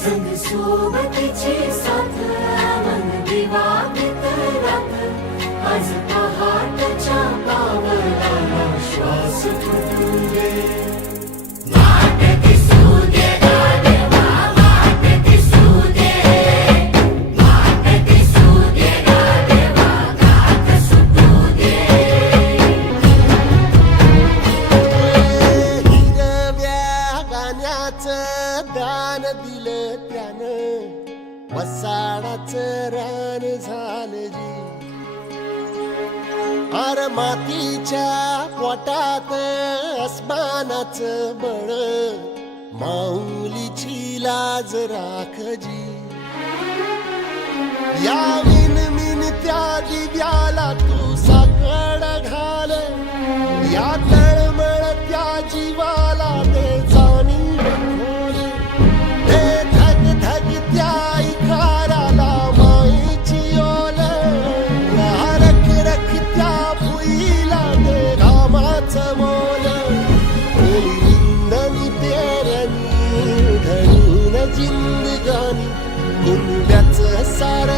संग सोबतीची साथ मन दिवा रात आज पहाटच्या पावलाला श्वास फुटू दे दान दिलं त्यानं. वसाडाच रान झालं जी. अर मातीच्या पोटात अस्मानाचं बळ. माऊलीची लाज राखजी या विन मिन त्या दिव्याला तू साकड घाल. या कुंब्याचं सार